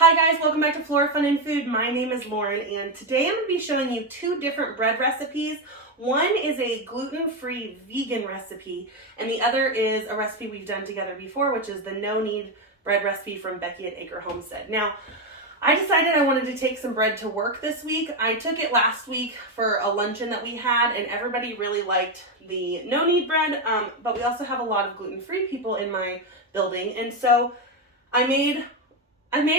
Hi guys, welcome back to Flora Fun and Food. My name is Lauren and today I'm going to be showing you two different bread recipes. One is a gluten-free vegan recipe and the other is a recipe we've done together before, which is the No-Knead bread recipe from Becky at Acre Homestead. Now, I decided I wanted to take some bread to work this week. I took it last week for a luncheon that we had and everybody really liked the no-knead bread, but we also have a lot of gluten-free people in my building, and so I made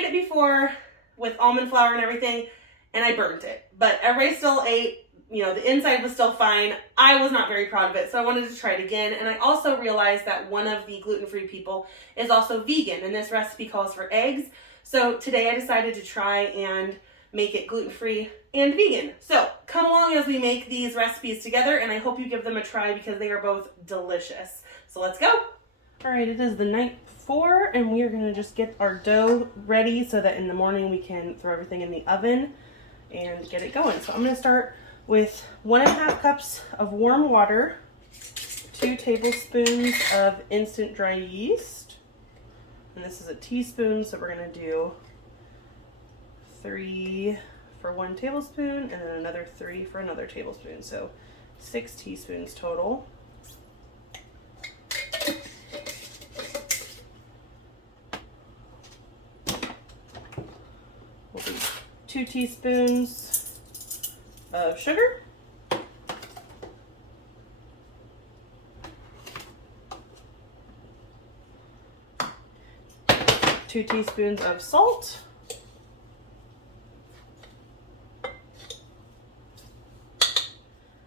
it before with almond flour and everything, and I burnt it. But everybody still ate, the inside was still fine. I was not very proud of it, so I wanted to try it again. And I also realized that one of the gluten-free people is also vegan, and this recipe calls for eggs. So today I decided to try and make it gluten-free and vegan. So come along as we make these recipes together, and I hope you give them a try because they are both delicious. So let's go. All right, it is the night before, and we are going to just get our dough ready so that in the morning we can throw everything in the oven and get it going. So I'm going to start with 1.5 cups of warm water, 2 tablespoons of instant dry yeast, and this is a teaspoon, so we're going to do 3 for 1 tablespoon and then another 3 for another tablespoon, so 6 teaspoons total. We'll do 2 teaspoons of sugar, 2 teaspoons of salt,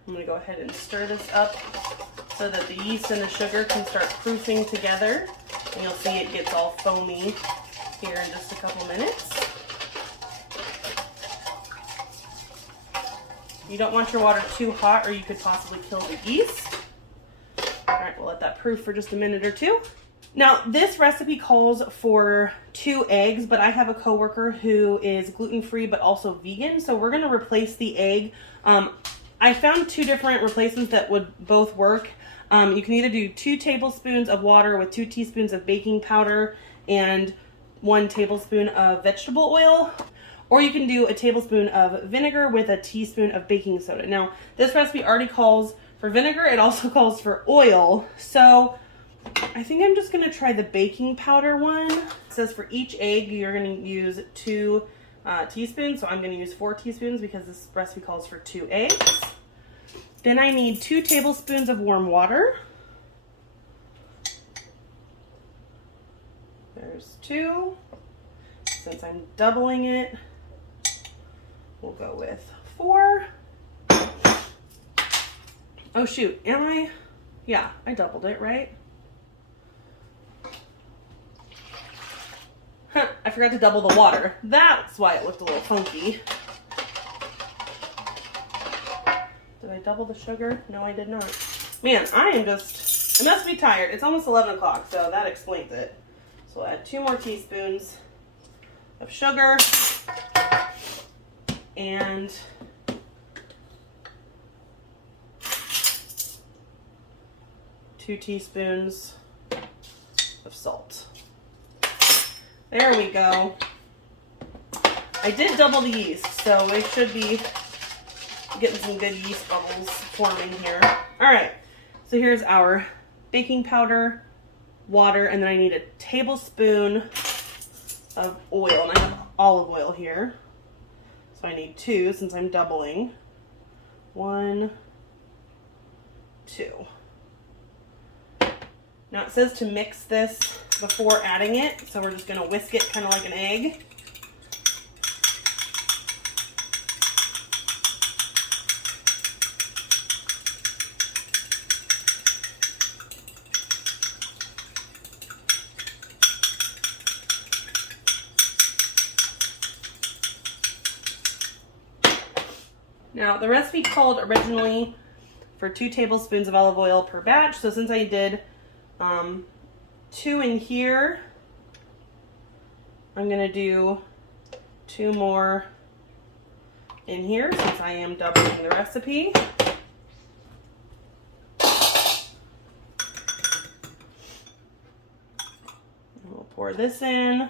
I'm going to go ahead and stir this up so that the yeast and the sugar can start proofing together, and you'll see it gets all foamy here in just a couple minutes. You don't want your water too hot or you could possibly kill the yeast. All right, we'll let that proof for just a minute or two. Now, this recipe calls for 2 eggs, but I have a coworker who is gluten-free but also vegan, so we're going to replace the egg. I found 2 different replacements that would both work. You can either do 2 tablespoons of water with 2 teaspoons of baking powder and 1 tablespoon of vegetable oil, or you can do a tablespoon of vinegar with a teaspoon of baking soda. Now, this recipe already calls for vinegar. It also calls for oil. So I think I'm just going to try the baking powder one. It says for each egg, you're going to use 2 teaspoons. So I'm going to use 4 teaspoons because this recipe calls for 2 eggs. Then I need 2 tablespoons of warm water. There's 2. Since I'm doubling it, we'll go with 4. Oh shoot, am I? Yeah, I doubled it, right? Huh, I forgot to double the water. That's why it looked a little funky. Did I double the sugar? No, I did not. Man, I must be tired. It's almost 11 o'clock, so that explains it. So we'll add 2 more teaspoons of sugar and 2 teaspoons of salt. There we go. I did double the yeast, so we should be getting some good yeast bubbles forming here. All right, so here's our baking powder, water, and then I need a tablespoon of oil, and I have olive oil here. So I need 2 since I'm doubling. 1, 2. Now it says to mix this before adding it, so we're just going to whisk it kind of like an egg. Now, the recipe called originally for 2 tablespoons of olive oil per batch, so since I did 2 in here, I'm going to do 2 more in here since I am doubling the recipe. We'll pour this in.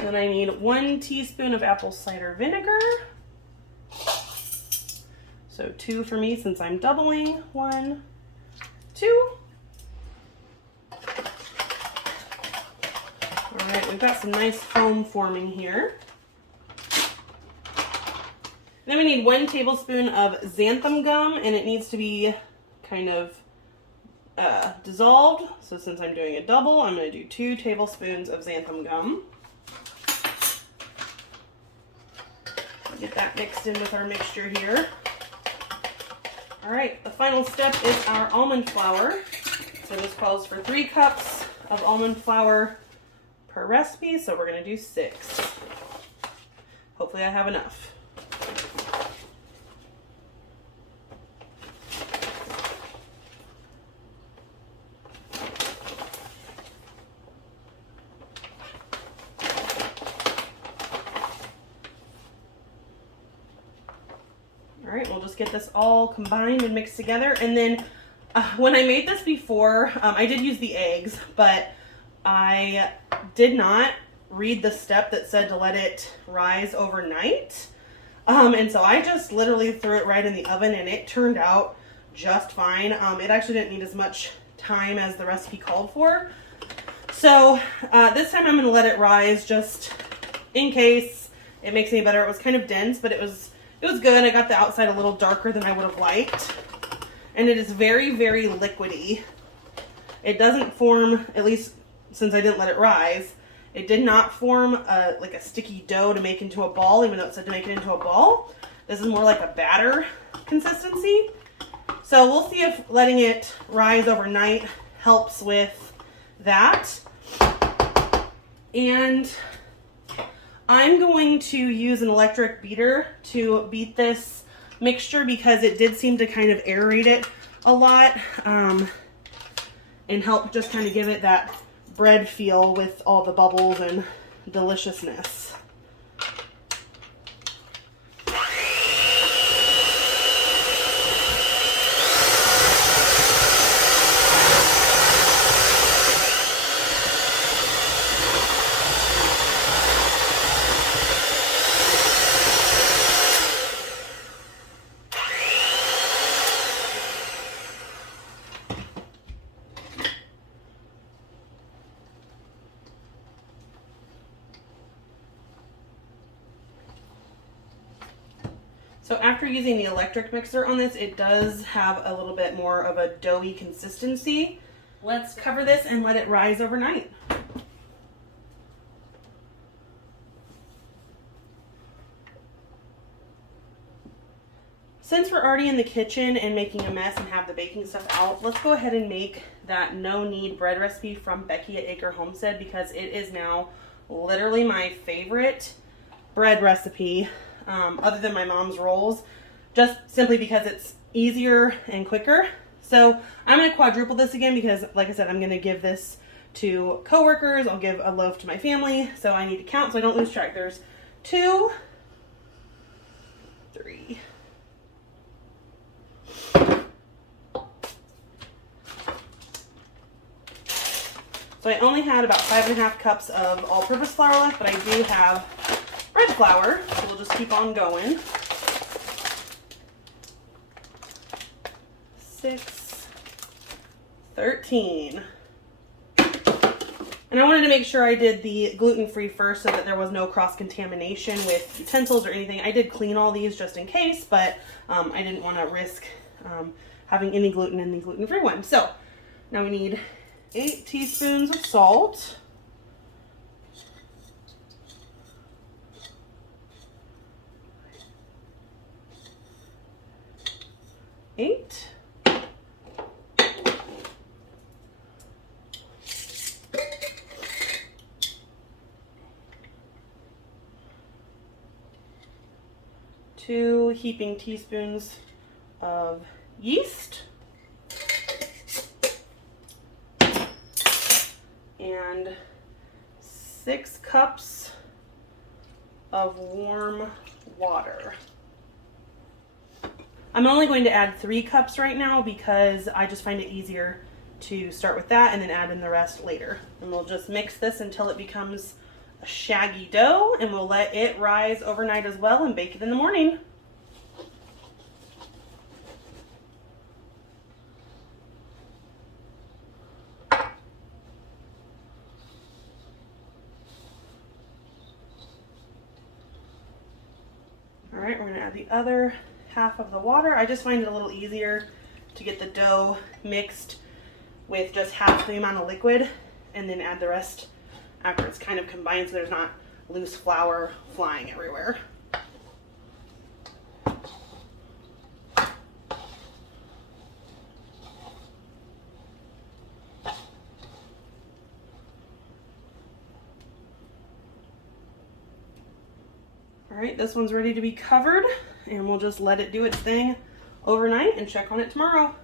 Then I need 1 teaspoon of apple cider vinegar. So 2 for me since I'm doubling. 1, 2. All right, we've got some nice foam forming here. Then we need 1 tablespoon of xanthan gum, and it needs to be kind of dissolved. So since I'm doing a double, I'm going to do 2 tablespoons of xanthan gum. Get that mixed in with our mixture here. All right, the final step is our almond flour. So this calls for 3 cups of almond flour per recipe, so we're going to do 6. Hopefully I have enough. All right, we'll just get this all combined and mixed together. And then when I made this before, I did use the eggs, but I did not read the step that said to let it rise overnight. And so I just literally threw it right in the oven, and it turned out just fine. It actually didn't need as much time as the recipe called for. So this time I'm going to let it rise just in case it makes any better. It was kind of dense, but it was good. I got the outside a little darker than I would have liked. And it is very, very liquidy. It doesn't form, at least since I didn't let it rise, it did not form like a sticky dough to make into a ball, even though it said to make it into a ball. This is more like a batter consistency. So we'll see if letting it rise overnight helps with that. And I'm going to use an electric beater to beat this mixture because it did seem to kind of aerate it a lot and help just kind of give it that bread feel with all the bubbles and deliciousness. So after using the electric mixer on this, it does have a little bit more of a doughy consistency. Let's cover this and let it rise overnight. Since we're already in the kitchen and making a mess and have the baking stuff out, let's go ahead and make that no-knead bread recipe from Becky at Acre Homestead, because it is now literally my favorite bread recipe. Other than my mom's rolls, just simply because it's easier and quicker. So I'm going to quadruple this again because, like I said, I'm going to give this to coworkers. I'll give a loaf to my family, so I need to count so I don't lose track. There's 2, 3. So I only had about 5.5 cups of all-purpose flour left, but I do have bread flour, so we'll just keep on going. 6, 13. And I wanted to make sure I did the gluten-free first so that there was no cross-contamination with utensils or anything. I did clean all these just in case, but I didn't want to risk having any gluten in the gluten-free one. So now we need 8 teaspoons of salt. 8. Two heaping teaspoons of yeast. And 6 cups of warm water. I'm only going to add 3 cups right now because I just find it easier to start with that and then add in the rest later. And we'll just mix this until it becomes a shaggy dough, and we'll let it rise overnight as well and bake it in the morning. All right, we're gonna add the other half of the water. I just find it a little easier to get the dough mixed with just half the amount of liquid and then add the rest after it's kind of combined so there's not loose flour flying everywhere. All right, this one's ready to be covered, and we'll just let it do its thing overnight and check on it tomorrow.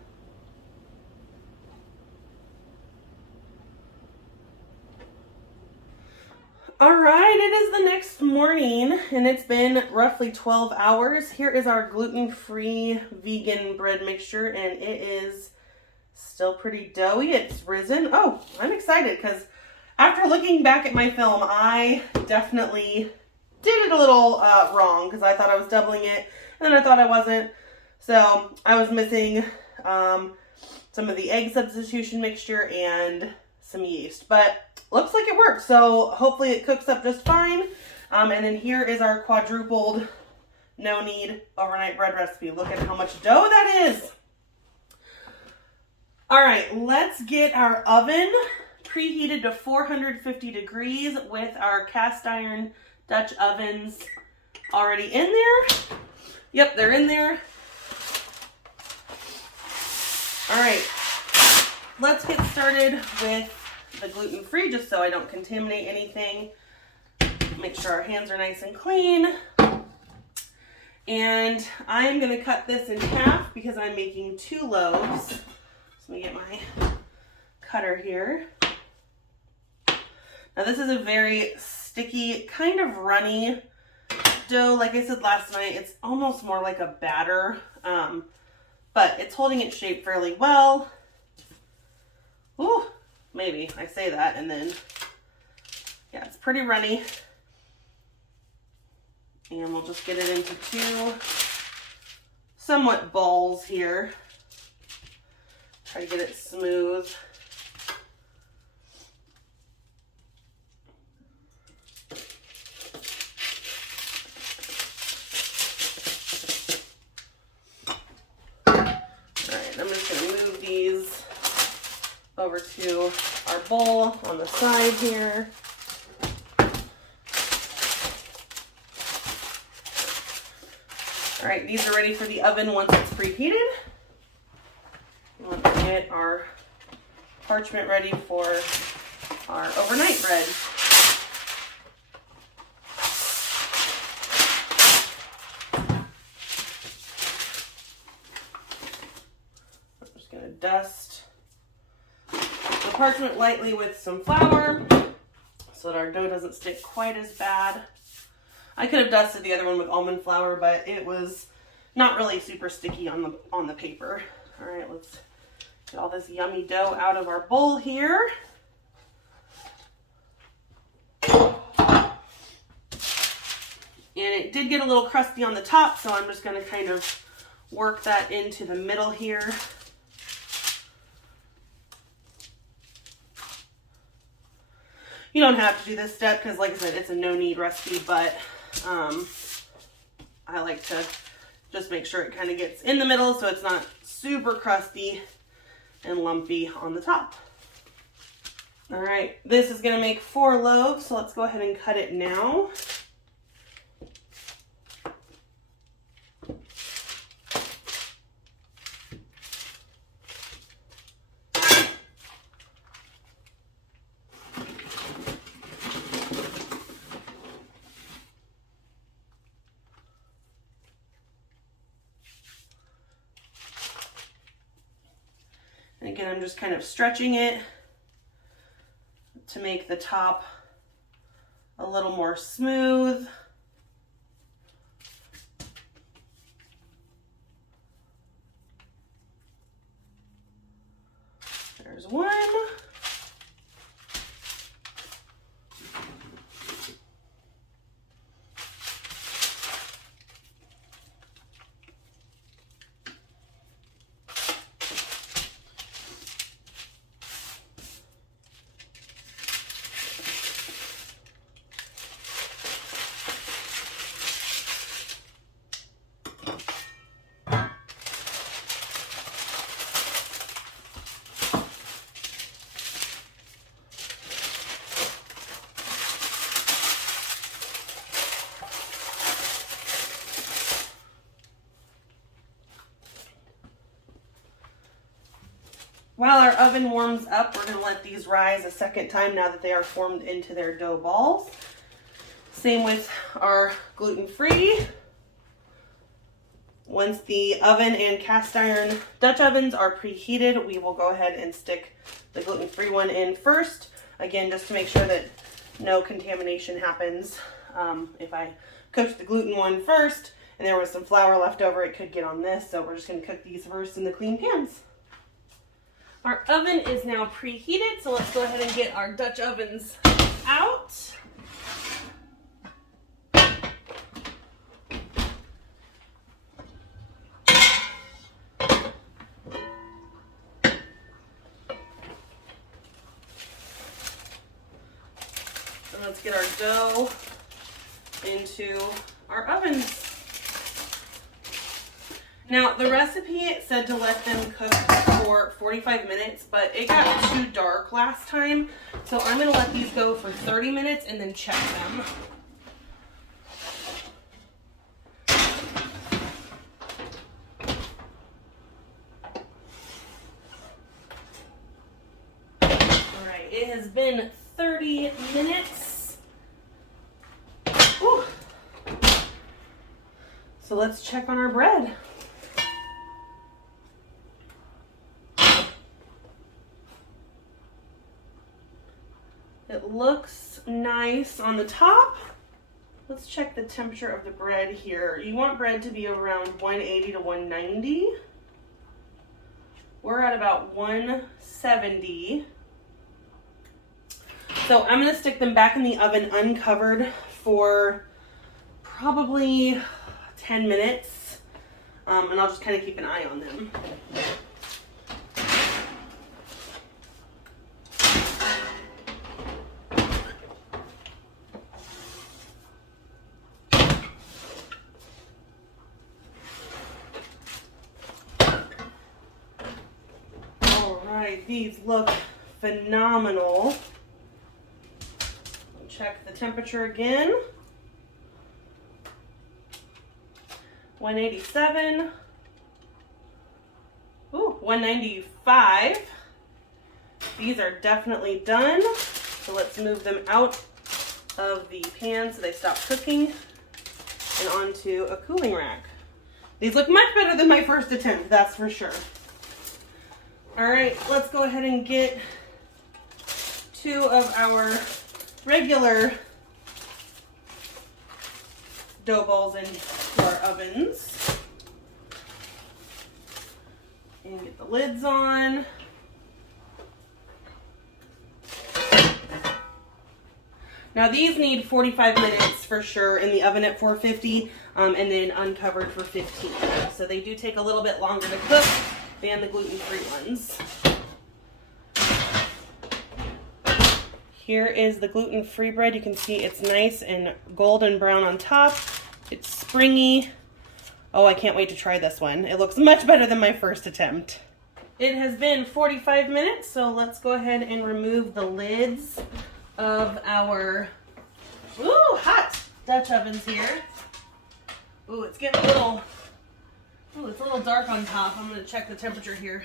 All right, it is the next morning, and it's been roughly 12 hours. Here is our gluten-free vegan bread mixture, and it is still pretty doughy. It's risen. Oh, I'm excited because after looking back at my film, I definitely did it a little wrong because I thought I was doubling it and then I thought I wasn't. So I was missing some of the egg substitution mixture and some yeast, but looks like it works. So hopefully it cooks up just fine. And then here is our quadrupled no-knead overnight bread recipe. Look at how much dough that is. All right, let's get our oven preheated to 450 degrees with our cast iron Dutch ovens already in there. Yep, they're in there. All right, let's get started with the gluten-free just so I don't contaminate anything. Make sure our hands are nice and clean. And I am gonna cut this in half because I'm making 2 loaves. So let me get my cutter here. Now this is a very sticky, kind of runny dough. Like I said last night, it's almost more like a batter, but it's holding its shape fairly well. Ooh, maybe I say that and then, yeah, it's pretty runny. And we'll just get it into 2 somewhat balls here. Try to get it smooth. Over to our bowl on the side here. All right, these are ready for the oven once it's preheated. Let's get our parchment ready for our overnight bread. I'm just gonna dust parchment lightly with some flour so that our dough doesn't stick quite as bad. I could have dusted the other one with almond flour, but it was not really super sticky on the paper. All right, let's get all this yummy dough out of our bowl here. And it did get a little crusty on the top, so I'm just going to kind of work that into the middle here. You don't have to do this step because, like I said, it's a no-knead recipe, but I like to just make sure it kind of gets in the middle so it's not super crusty and lumpy on the top. All right, this is gonna make 4 loaves, so let's go ahead and cut it now. And again, I'm just kind of stretching it to make the top a little more smooth. There's one. While our oven warms up, we're going to let these rise a second time now that they are formed into their dough balls. Same with our gluten-free. Once the oven and cast iron Dutch ovens are preheated, we will go ahead and stick the gluten-free one in first. Again, just to make sure that no contamination happens. If I cooked the gluten one first and there was some flour left over, it could get on this. So we're just going to cook these first in the clean pans. Our oven is now preheated, so let's go ahead and get our Dutch ovens out. And let's get our dough into our ovens. Now, the recipe said to let them cook for 45 minutes, but it got too dark last time. So I'm going to let these go for 30 minutes and then check them. All right, it has been 30 minutes. Whew. So let's check on our bread. It looks nice on the top. Let's check the temperature of the bread here. You want bread to be around 180 to 190. We're at about 170. So I'm going to stick them back in the oven uncovered for probably 10 minutes. And I'll just kind of keep an eye on them. These look phenomenal. Check the temperature again. 187. Ooh, 195. These are definitely done. So let's move them out of the pan so they stop cooking and onto a cooling rack. These look much better than my first attempt, that's for sure. All right, let's go ahead and get 2 of our regular dough balls into our ovens. And get the lids on. Now these need 45 minutes for sure in the oven at 450 and then uncovered for 15. So they do take a little bit longer to cook than the gluten-free ones. Here is the gluten-free bread. You can see it's nice and golden brown on top. It's springy. Oh, I can't wait to try this one. It looks much better than my first attempt. It has been 45 minutes, so let's go ahead and remove the lids of our hot Dutch ovens here. Ooh, it's getting a little it's a little dark on top. I'm going to check the temperature here.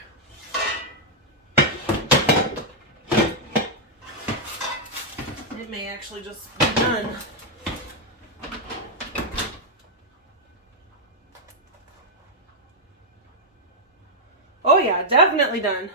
It may actually just be done. Oh yeah, definitely done.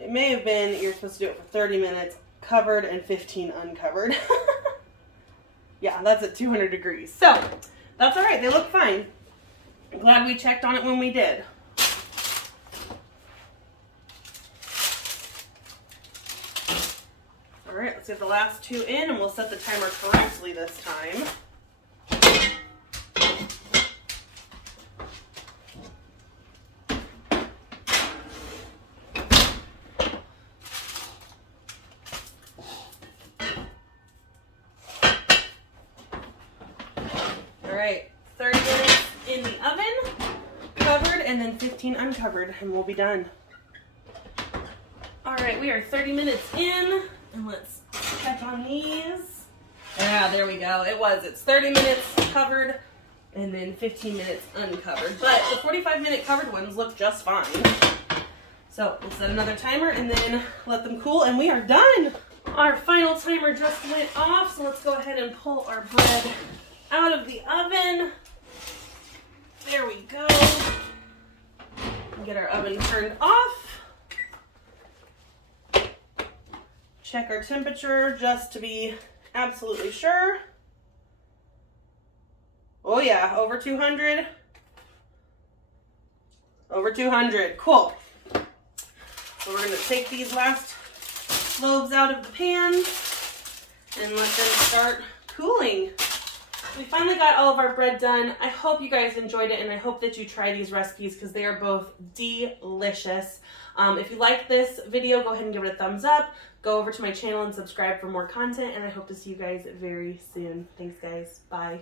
It may have been, you're supposed to do it for 30 minutes, covered and 15 uncovered. Yeah, that's at 200 degrees. So, that's all right. They look fine. I'm glad we checked on it when we did. All right, let's get the last 2 in and we'll set the timer correctly this time. All right, 30 minutes in the oven, covered and then 15 uncovered, and we'll be done. All right, we are 30 minutes in, and let's check on these. Yeah, there we go. It's 30 minutes covered, and then 15 minutes uncovered. But the 45-minute covered ones look just fine. So we'll set another timer and then let them cool, and we are done. Our final timer just went off, so let's go ahead and pull our bread out of the oven. There we go. Get our oven turned off. Check our temperature just to be absolutely sure. Oh yeah, over 200. Over 200, cool. So we're gonna take these last loaves out of the pan and let them start cooling. We finally got all of our bread done. I hope you guys enjoyed it, and I hope that you try these recipes because they are both delicious. If you like this video, go ahead and give it a thumbs up. Go over to my channel and subscribe for more content, and I hope to see you guys very soon. Thanks, guys. Bye.